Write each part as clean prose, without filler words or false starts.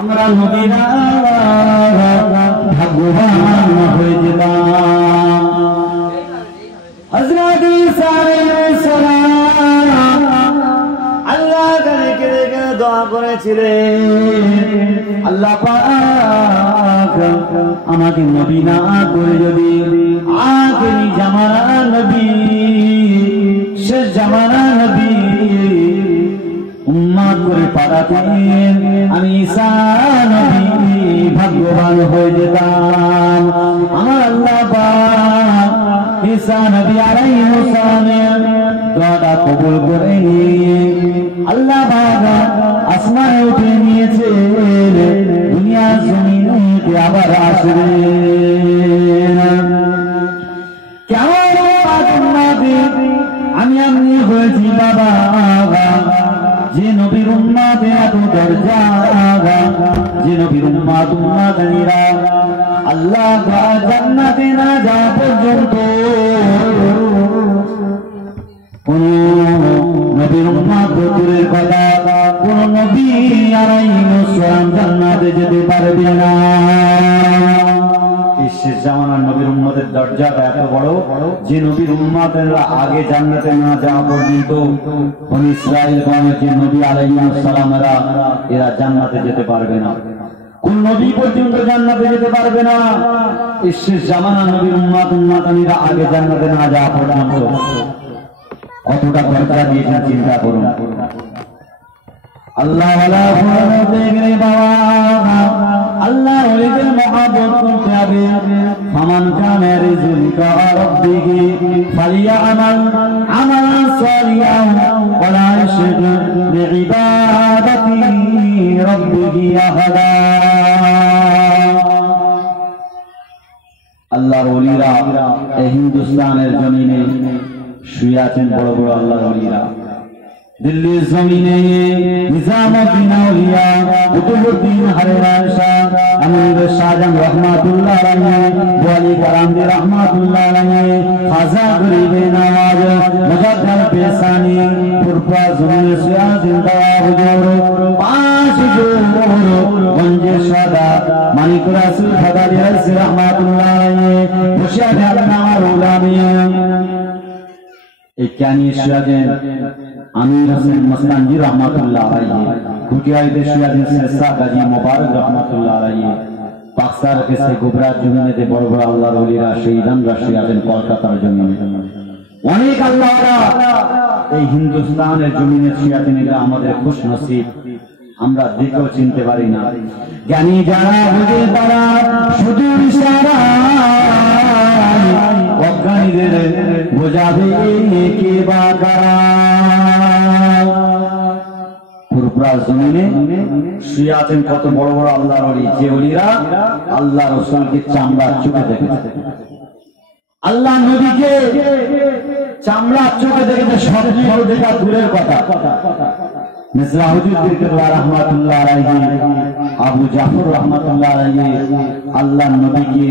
আমরা নবীরা ভাগ্যবান হয়ে যেতাম। হযরত ঈসা আলাইহিস সালাম আল্লাহ কাছে রেখে দোয়া করেছিলেন, আল্লাহ পাক আমাকে নবী না করে যদি আখেরি জামানা নবী, শেষ জামানা নবী উম্মত করে পাঠাতেন, আমি ঈসা নবী ভাগ্যবান হয়ে যেতাম। আমার আল্লাহ পাক ঈসা নবী আলাইহিস সালামের দোয়াটা কবুল করে নিয়ে আল্লাহ পাক আসমানে উঠে নিয়েছে, দুনিয়ার জমিনে আবার আসবেন। কেমন আমি হয়েছি বাবা, যে নবীর উম্মতের এত দরজা, যে নবীর উম্মতেরা আল্লাহ জান্নাতে না যাওয়া পর্যন্ত কোন নবীর উম্মত দূরের কথা, কোন নবী আলাইহিস সালাম জান্নাতে যেতে পারবে না। শেষ জামানার নবীর উম্মতের দরজাটা এত বড়, যে নবীর উম্মতেরা আগে জান্নাতে না যাওয়া পর্যন্ত বনী ইসরাইল গণের যে নবী আলাইহিস সালামেরা এরা জান্নাতে যেতে পারবে না। কোন নবী পর্যন্ত জান্নাতে যেতে পারবে না। শেষ জামানার নবীর উম্মতেরা আগে জান্নাতে না যাওয়া পর্যন্ত কতটা দরজা দিয়েছেন চিন্তা করুন। আল্লাহ ওয়ালা বলতে গেলে বাবা, আল্লাহ ওলিদের মহব্বত করতে হবে। ফামান কানা রিজুকা রাব্বিহি ফালিয়ামাল আমালান সালিহান ওয়া লা ইউশরিক বিইবাদাতি রাব্বিহি আহাদা। আল্লাহর ওলিরা এই হিন্দুস্তানের জমিনে শুয়ে আছেন বড় বড় আল্লাহর ওলিরা। দিল্লির জমিনে নিজামুদ্দিন আউলিয়া, কুতুবউদ্দিন হারেরান শাহ, আমির শাহজাহান রহমাতুল্লাহ আলাইহি, ওয়ালি কারামদি রহমাতুল্লাহ আলাইহি, খাজা গরিবে নওয়াজ, মুজাদ্দিদ পেশানি, পুরপা জমিনে সিয়াজিন্দা হুজুর, পাঁচ হুজুর গঞ্জে সাদা মানিক রাসূল খাদালি রাসি রহমাতুল্লাহ আলাইহি, মুশাহিদ আল্লাহর উলামিয়া। এই ক্যানি সিয়াজেন আমির হোসেন মস্তানজি রহমাতুল্লাহ আলাইহি, কুটিয়াইতে সিয়াজেন শেরশাহ গাজী মুবারক রহমাতুল্লাহ আলাইহি, পাকসার কেসে গোবরা জমিনেতে বড় বড় আল্লাহর ওলিরা শহীদানরা সিয়াজেন কলকাতার জমিনে। অনেক আল্লাহরা এই হিন্দুস্তানের জমিনে সিয়াজেনরা আমাদের খুশ নসিব, আমরা দেখেও চিনতে পারি না। জ্ঞানী যারা বুঝে তারা শুধু ইশারা, অজ্ঞানীদের বোঝাবে কে বা কারা। পুরপুরা জমিনে শুয়ে আছেন কত বড় বড় আল্লাহর ওলি, যে ওলিরা আল্লাহ রাসূলকে চামড়ার চোখে দেখেছে, আল্লাহ নবীকে চামড়ার চোখে দেখেছে, স্বপ্নে দেখা দূরের কথা। মির্জা হুজুর কিবরিয়া রাহমাতুল্লাহ আলাইহি, আবু জাফর রাহমাতুল্লাহ আলাইহি আল্লাহর নবীকে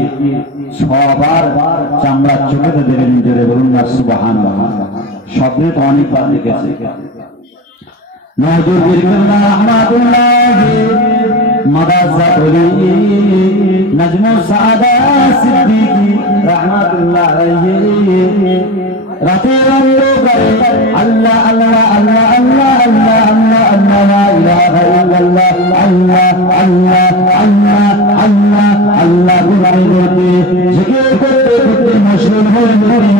সবার চামড়ার চোখে দেখেছেন। জোরে বলুন না সুবহানাল্লাহ। স্বপ্নে তো অনেকবার দেখেছে। নজরুল কিবরিয়া রাহমাতুল্লাহ মাদাসা করি, নজমুল সাদা সিদ্দিকী রাহমাতুল্লাহ আলাইহি রাতের অন্ধকারে আল্লাহ আল্লাহ আল্লাহ আল্লাহ আল্লাহ আল্লাহ আল্লাহ লা ইলাহা ইল্লাল্লাহ আল্লাহ আল্লাহ আল্লাহ আল্লাহ আল্লাহ গুনাহ করতে জিকির করতে করতে মশগুল হয়ে পড়ে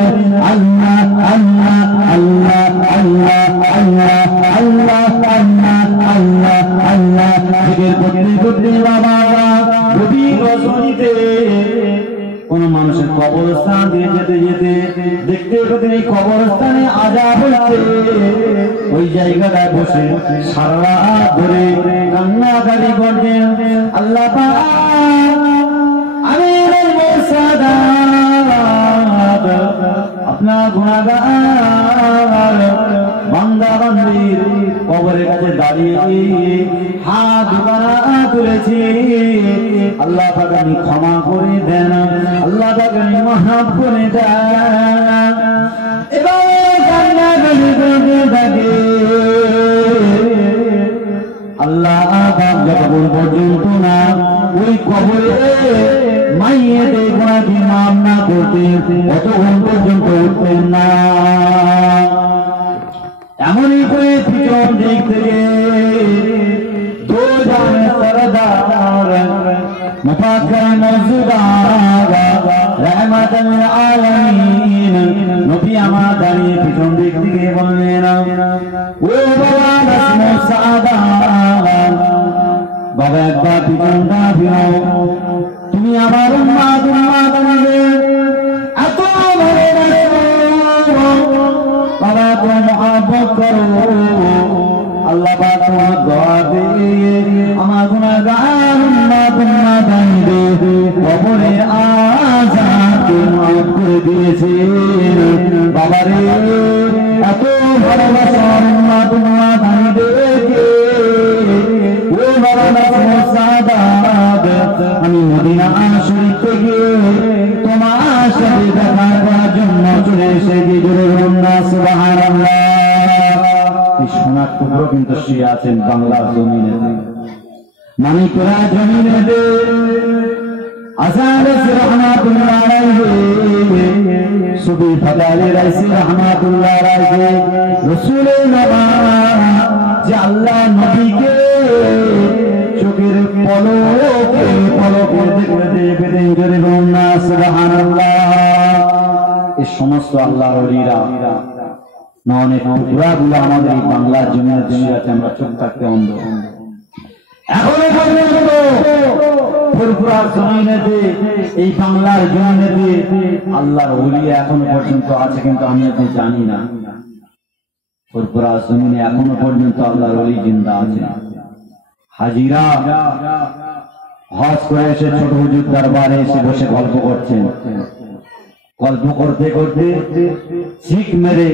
আল্লাহ আল্লাহ আল্লাহ আল্লাহ আল্লাহ আল্লাহ আল্লাহ আল্লাহ আল্লাহ জিকির করতে করতে বাবা গভীর রজনীতে কোন মানুষের কবরস্থান দিয়ে যেতে যেতে দেখতে দেখতে এই কবরস্থানে আযাব হচ্ছে, ওই জায়গাটায় বসে সারা রাত ধরে কান্নাকাটি করছেন। আল্লাহ পাক আমিরুল মুরসালাত আপনার গুনাহগার বান্দা বান্দির কবরের কাছে দাঁড়িয়ে হাত তুলেছি, আল্লাহ পাক আপনি ক্ষমা করে দেন, আল্লাহ পাক আপনি মাফ করে দেন। এবার কান্নাকাটি করতে থাকে, আল্লাহ যতক্ষণ পর্যন্ত না ওই কবরে মাইয়েদের গুনাহকে মাফ না করতে ততক্ষণ পর্যন্ত উঠতেন না। এমনই করে পিছন দিক থেকে দো জানে সরদার মুফাক্কির মওজুদার রাহমাতুল আলামিন নবী আমার দাঁড়িয়ে পিছন দিক থেকে বললেন, ও বাবা নাসমু সাদা, বাবা একবার পিছনটা ফিরাও, তুমি আমার উম্মাত আনবে এত ভালোবাসো, বাবা তো মহব্বত করো, আল্লাহ পাক তোমার দোয়া দিয়ে আমার গুনাহগার উম্মাত আনবে কবরে আযাবকে মাফ করে দিয়েছেন। বাবারে এত ভালোবাসা উম্মাত আনবে আমি মদিনা শরীফ থেকে তোমার সাথে দেখা করার জন্য চলে এসেছি। সুবহানাল্লাহ। এই সোনার টুকরো কিন্তু শুয়ে আছেন বাংলার জমিনে, মানিকপুরা জমিনে আসাদ রহমাতুল্লাহ আলাইহি, সুবি ফাদালি রাইসি রহমাতুল্লাহ আলাইহি, রাসূলের নবাব যে আল্লাহ নবীকে চোখের পলকে পলকে দেখতে পেতেন। জোরে বলুন না সুবহানাল্লাহ। এই সমস্ত আল্লাহর ওলিরা না অনেক টুকরাগুলো আমাদের এই বাংলার জমিনের দুনিয়াতে আমরা চোখ থাকতে অন্ধ। এখনো পর্যন্ত ফুরফুরার জমিনেতে এই বাংলার জমিনেতে আল্লাহর ওলি এখনো পর্যন্ত আছে, কিন্তু আমি আপনি জানি না। ফুরফুরার জমিনে এখনো পর্যন্ত আল্লাহর ওলি জিন্দা আছে। হাজিরা হজ করে এসে ছোট হুজুর দরবারে এসে বসে গল্প করছেন। গল্প করতে করতে চিক মেরে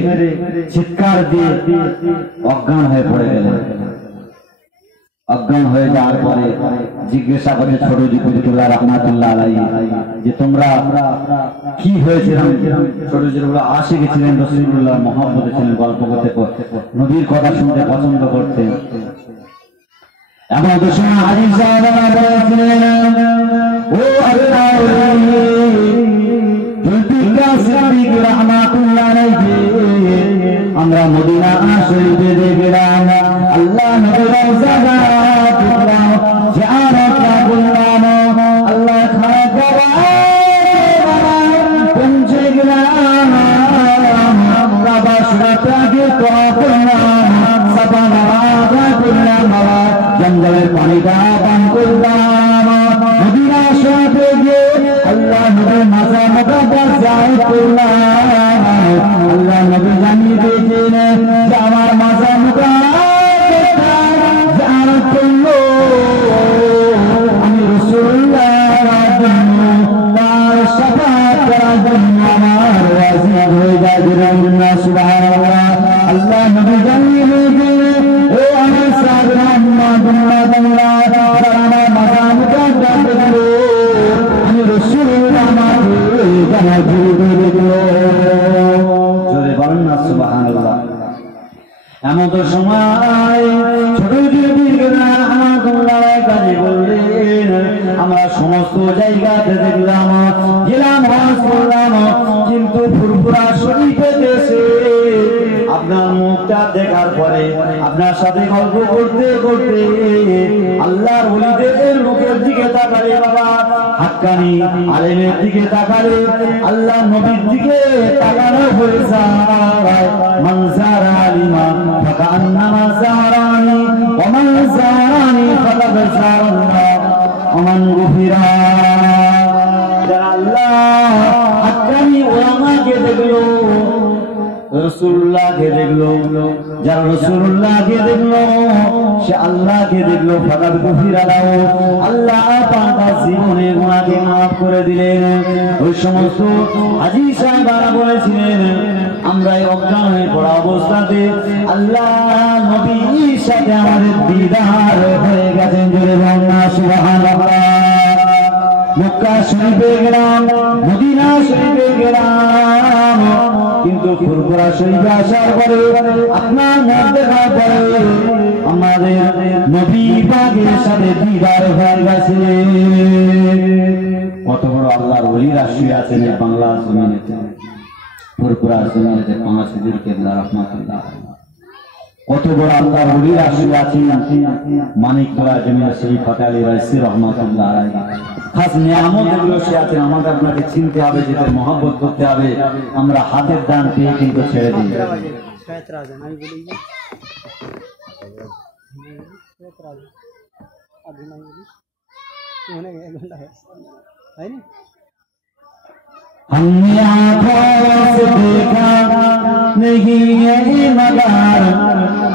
চিৎকার দিয়ে অজ্ঞান হয়ে পড়ে গেলেন। অজ্ঞান হয়ে যাওয়ার পরে জিজ্ঞাসা করছে ছোট হুজুর রহমাতুল্লাহ আলাইহি যে তোমরা কি হয়েছিল? ছোট হুজুর আশিক ছিলেন, রাসূলুল্লাহ মহব্বতে ছিলেন, গল্প করতে করতে নবীর কথা শুনতে পছন্দ করতেন। এমন সময় হাজী সাহেব বলেছিলেন, ও আল্লাহর ওলি জুলফিকার সিদ্দিক রাহমাতুল্লাহ আলাইহি, আমরা মদিনা শরীফে গেলাম, আল্লাহ নবীর রওজা দেখলাম, জিয়ারত করলাম, আল্লাহ খাগা পৌঁছে গেলাম, বাবা সুরাতাকে তো করলাম, সাফা নামাজ করলাম, জঙ্গলের পানিটা পান করলাম, মদিনা শরীফে গিয়ে আল্লাহ নবীর মাজার মুকাদ্দাস জিয়ারত করলাম। আল্লাহ নবী জানিয়ে দিয়েছেন যে আমার মাজার মুকাদ্দাস জিয়ারত করলো আমি রাসূলুল্লাহর জন্য, তার শাফাআত করার জন্য আমার ওয়াজিব হয়ে যায়। সুবহানাল্লাহ। আল্লাহ নবী জানিয়ে দিয়েছেন, ও আমার সাহাবা মুহাম্মদুল্লাহ আমার মাজার মুকাদ্দাস দেখলো, আমি রাসূলুল্লাহ আমাকে জানিয়ে দিলো। জোরে বলেন না সুবহানাল্লাহ। এমন তো সময় ছোট কাজে বললেন, আমরা সমস্ত জায়গাতে দেখলাম, গেলাম, হজ করলাম, কিন্তু ফুরফুরা শরীফে দেশে আপনার মুখটা দেখার পরে আপনার সাথে গল্প করতে করতে আল্লাহর ওলিদের মুখের দিকে তাকালে, বাবা হাক্কানি আলেমের দিকে তাকালে, আল্লাহ নবীর দিকে তাকানো হয়ে যায়। মান যারা আলিমা ফাকান্নামা যারানি ওয়া মান যারানি ফাকাদ যারাল্লাহ ওয়া মান গুফিরা। যারা আল্লাহ হাক্কানি ওলামাকে দেখলো, রাসূলুল্লাহকে দেখলো, যারা রাসূলুল্লাহকে দেখলো সে আল্লাহকে দেখলো, ফাকাদ গুফিরা লাহু, আল্লাহ পাক তার জীবনের গুনাহকে মাফ করে দিলেন। ওই সমস্ত হাজী সাহেবরা বলেছিলেন, আমরা এই অজ্ঞান হয়ে পড়া অবস্থাতে আল্লাহ নবীর সাথে আমাদের দিদার হয়ে গেছেন। জোরে বলুন না সুবহানাল্লাহ। মক্কা শরীফে গেলাম, মদিনা শরীফে গেলাম, কিন্তু ফুরফুরা শরীফে আসার পরে আপনার নাম দেখার পরে আমাদের নবী পাকের সাথে দিদার হয়ে গেছে। কত বড় আল্লাহর ওলিরা শুয়ে আছেন এই বাংলা জমিনেতে, ফুরফুরা জমিনেতে। পাঁচ হুজুর কেবলা রাহমাতুল্লাহ। কত বড় আল্লাহর ওলিরা শুয়ে আছেন মানিকতলা জমিনে শ্রী ফতেহ আলী রাইসি রাহমাতুল্লাহ আলাইহি। খাস নিয়ামত এগুলো সে আছেন, আমাদের আপনাকে চিনতে হবে, যেটা মহব্বত করতে হবে। আমরা হাতের দান পেয়ে কিন্তু ছেড়ে দিই। हमने आँखों से देखा नहीं है मगर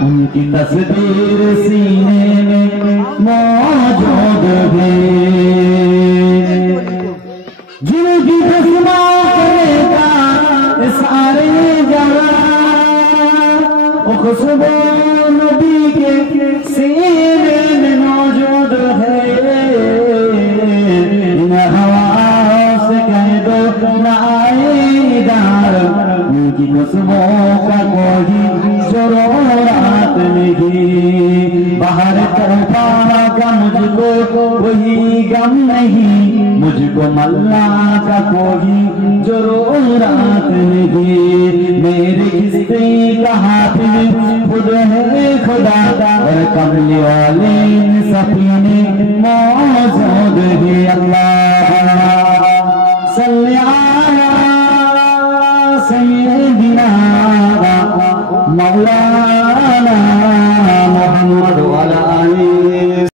उनकी तस्वीर सीने में मौजूद है, जिनकी खुशबू करेगा सारे जहां, वो खुशबू नबी के सीने में मौजूद है। इन हवाओं से कह दो ना आए इधर, उनकी खुशबू का कोई ज़रूरत नहीं। बाहर तूफान का मुझको कोई गम नहीं, मुझको मल्ला का कोई ज़रूरत नहीं। मेरे किस्से का हाफिज़ खुद है खुदा और कमले